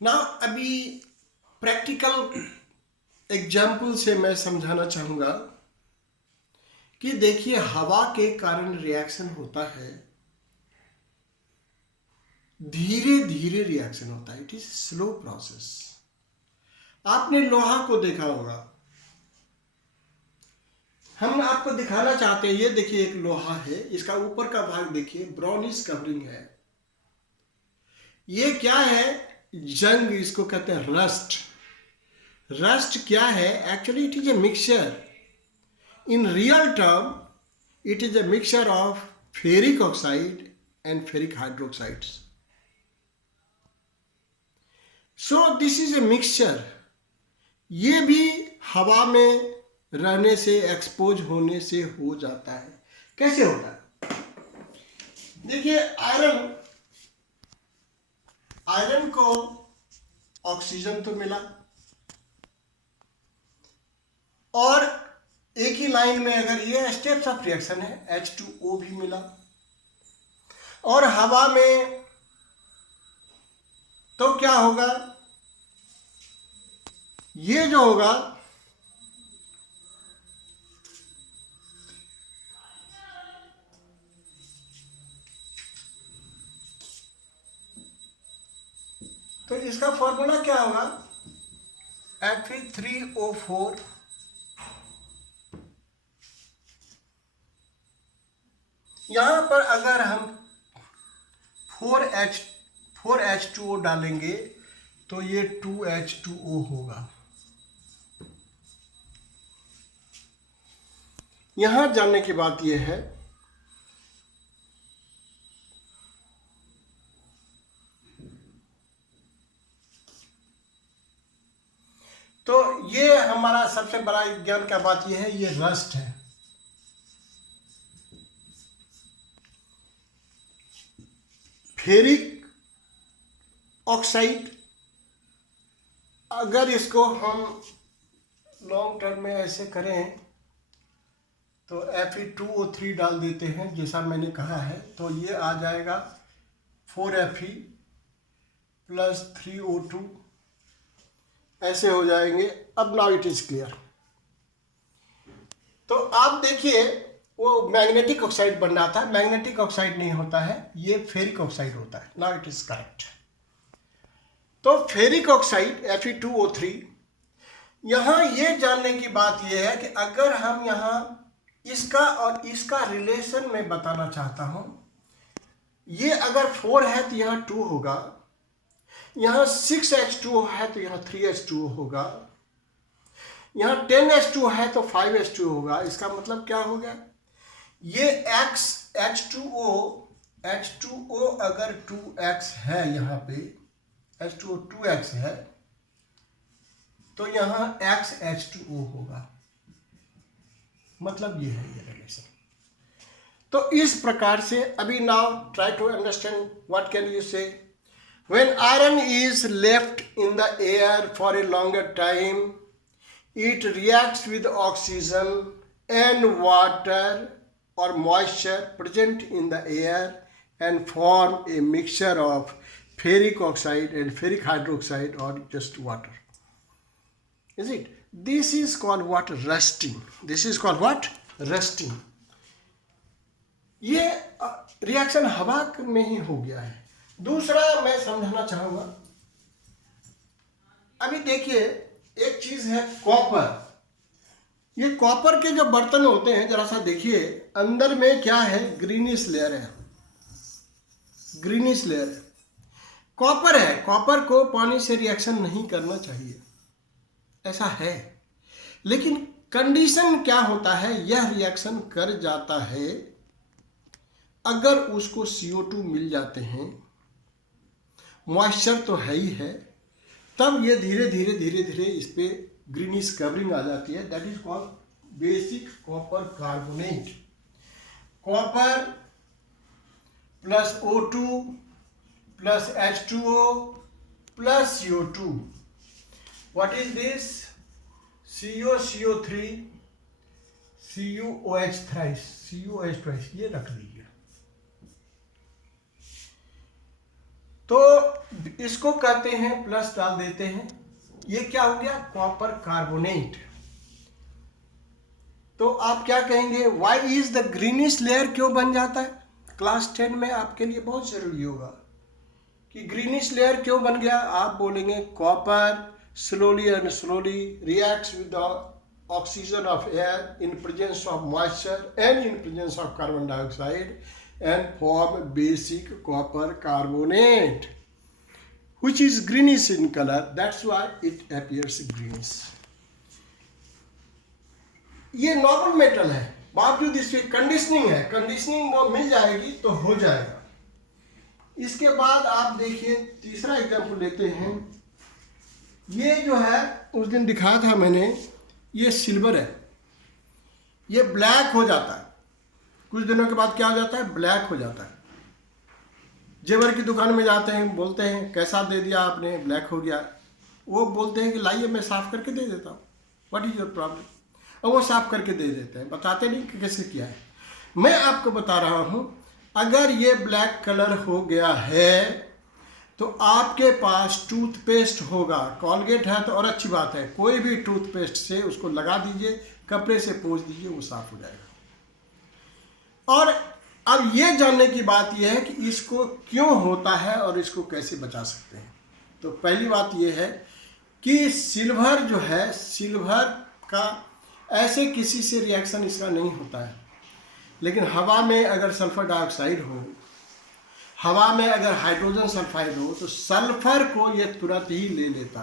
ना अभी practical example से मैं समझाना चाहूँगा कि देखिए हवा के कारण रिएक्शन होता है, धीरे धीरे रिएक्शन होता है, इट इज स्लो प्रोसेस। आपने लोहा को देखा होगा, हम आपको दिखाना चाहते हैं, ये देखिए एक लोहा है, इसका ऊपर का भाग देखिए ब्राउनिश कवरिंग है। ये क्या है? जंग इसको कहते हैं, रस्ट। रस्ट क्या है? Actually it is a mixture, in real term it is a mixture of ferric oxide and ferric hydroxides. So this is a mixture. ये भी हवा में रहने से, एक्सपोज होने से हो जाता है। कैसे होता है? देखिए आयरन को ऑक्सीजन तो मिला और एक ही लाइन में अगर ये स्टेप्स ऑफ रिएक्शन है, H2O भी मिला, और हवा में तो क्या होगा? ये जो होगा तो इसका फॉर्मूला क्या होगा? Fe3O4 यहां पर अगर हम 4H2O डालेंगे तो ये 2H2O होगा। यहां जानने की बात यह है तो ये हमारा सबसे बड़ा ज्ञान का बात यह है, ये रस्ट है। फेरिक ऑक्साइड, अगर इसको हम लॉन्ग टर्म में ऐसे करें तो Fe2O3 डाल देते हैं जैसा मैंने कहा है, तो ये आ जाएगा 4Fe प्लस 3O2, ऐसे हो जाएंगे। अब नाउ इट इज क्लियर। तो आप देखिए वो मैग्नेटिक ऑक्साइड बन रहा था, मैग्नेटिक ऑक्साइड नहीं होता है, ये फेरिक ऑक्साइड होता है। Now it is correct. तो फेरिक ऑक्साइड Fe2O3, यहां ये जानने की बात यह है कि अगर हम यहां इसका और इसका रिलेशन में बताना चाहता हूं, ये अगर 4 है तो यहां 2 होगा, यहां 6H2O है तो यहां 3H2O होगा, यहां 10H2O है तो 5H2O होगा। इसका मतलब क्या हो गया? ये H2O अगर 2x है, यहाँ पे H2O 2x है तो यहाँ XH2O होगा, मतलब ये है ये रिलेशन। तो इस प्रकार से अभी now try to understand what can you say. When iron is left in the air for a longer time, it reacts with oxygen and water or moisture present in the air and form a mixture of ferric oxide and ferric hydroxide or just water. Is it? This is called what? Rusting. This is called what? Rusting. ये reaction हवा में ही हो गया है। दूसरा मैं समझाना चाहूंगा, अभी देखिए एक चीज है कॉपर। ये कॉपर के जो बर्तन होते हैं, जरा सा देखिए अंदर में क्या है, ग्रीनिश लेयर है, ग्रीनिश लेयर है, कॉपर है। कॉपर को पानी से रिएक्शन नहीं करना चाहिए, ऐसा है, लेकिन कंडीशन क्या होता है, यह रिएक्शन कर जाता है अगर उसको CO2 मिल जाते हैं, मॉइस्चर तो है ही है, तब ये धीरे धीरे धीरे धीरे इस पे ग्रीनिश कवरिंग आ जाती है। That is called basic copper carbonate. Copper plus O2 plus H2O plus CO2, what is this? CO3 CuOH thrice, ये रख लीजिए। तो इसको कहते हैं, प्लस डाल देते हैं, ये क्या हो गया, कॉपर कार्बोनेट। तो आप क्या कहेंगे, why is the greenish layer क्यों बन जाता है? क्लास 10 में आपके लिए बहुत जरूरी होगा कि ग्रीनिश लेयर क्यों बन गया। आप बोलेंगे copper slowly and slowly reacts with the oxygen of air in presence of moisture and in presence of carbon dioxide and form basic copper carbonate which is greenish in color. That's why it appears greenish. ये normal metal है, बावजूद इसकी conditioning है, conditioning वो मिल जाएगी तो हो जाएगा। इसके बाद आप देखिए तीसरा एग्जाम्पल लेते हैं। ये जो है उस दिन दिखाया था मैंने, ये सिल्वर है, ये ब्लैक हो जाता है, कुछ दिनों के बाद क्या हो जाता है, ब्लैक हो जाता है। जेवर की दुकान में जाते हैं, बोलते हैं कैसा दे दिया आपने, ब्लैक हो गया। वो बोलते हैं कि लाइए मैं साफ़ करके दे देता हूँ, व्हाट इज़ योर प्रॉब्लम, और वो साफ़ करके दे देते हैं, बताते नहीं कि कैसे किया है। मैं आपको बता रहा हूँ, अगर ये ब्लैक कलर हो गया है तो आपके पास टूथपेस्ट होगा, कॉलगेट है तो और अच्छी बात है, कोई भी टूथपेस्ट से उसको लगा दीजिए, कपड़े से पोंछ दीजिए, वो साफ हो जाएगा। और अब ये जानने की बात यह है कि इसको क्यों होता है और इसको कैसे बचा सकते हैं। तो पहली बात यह है कि सिल्वर जो है, सिल्वर का ऐसे किसी से रिएक्शन इसका नहीं होता है, लेकिन हवा में अगर सल्फर डाइऑक्साइड हो, हवा में अगर हाइड्रोजन सल्फाइड हो, तो सल्फर को ये तुरंत ही ले लेता।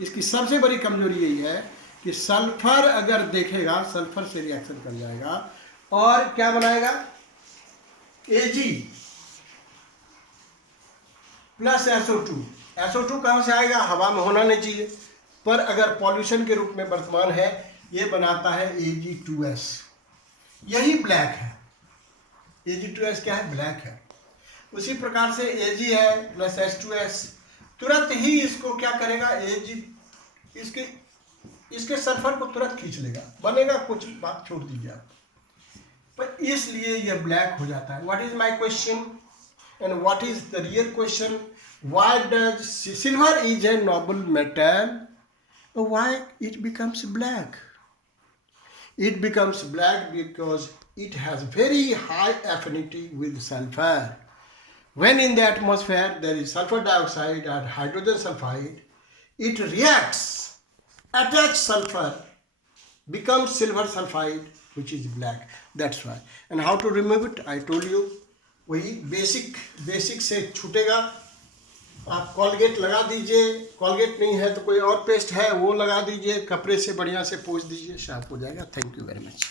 इसकी सबसे बड़ी कमजोरी यही है कि सल्फर अगर देखेगा, सल्फर से रिएक्शन कर जाएगा और क्या बनाएगा, Ag प्लस SO2। SO2 कहाँ से आएगा, हवा में होना नहीं चाहिए, पर अगर पॉल्यूशन के रूप में वर्तमान है, ये बनाता है Ag2S, यही ब्लैक है। Ag2S क्या है, ब्लैक है। उसी प्रकार से Ag है प्लस H2S, तुरंत ही इसको क्या करेगा, Ag इसके सल्फर को तुरंत खींच लेगा, बनेगा कुछ, बात छोड़ दीजिए आप, पर इसलिए ये ब्लैक हो जाता है। What is my question and what is the real question, why does silver is a noble metal, why it becomes black? It becomes black because it has very high affinity with sulfur. When in the atmosphere there is sulfur dioxide and hydrogen sulfide, it reacts, attach sulfur, becomes silver sulfide, which is black. That's why. And how to remove it? I told you. वही basic से छूटेगा। आप Colgate लगा दीजिए, Colgate नहीं है तो कोई और पेस्ट है वो लगा दीजिए, कपड़े से बढ़िया से पोंछ दीजिए, साफ हो जाएगा। Thank you very much.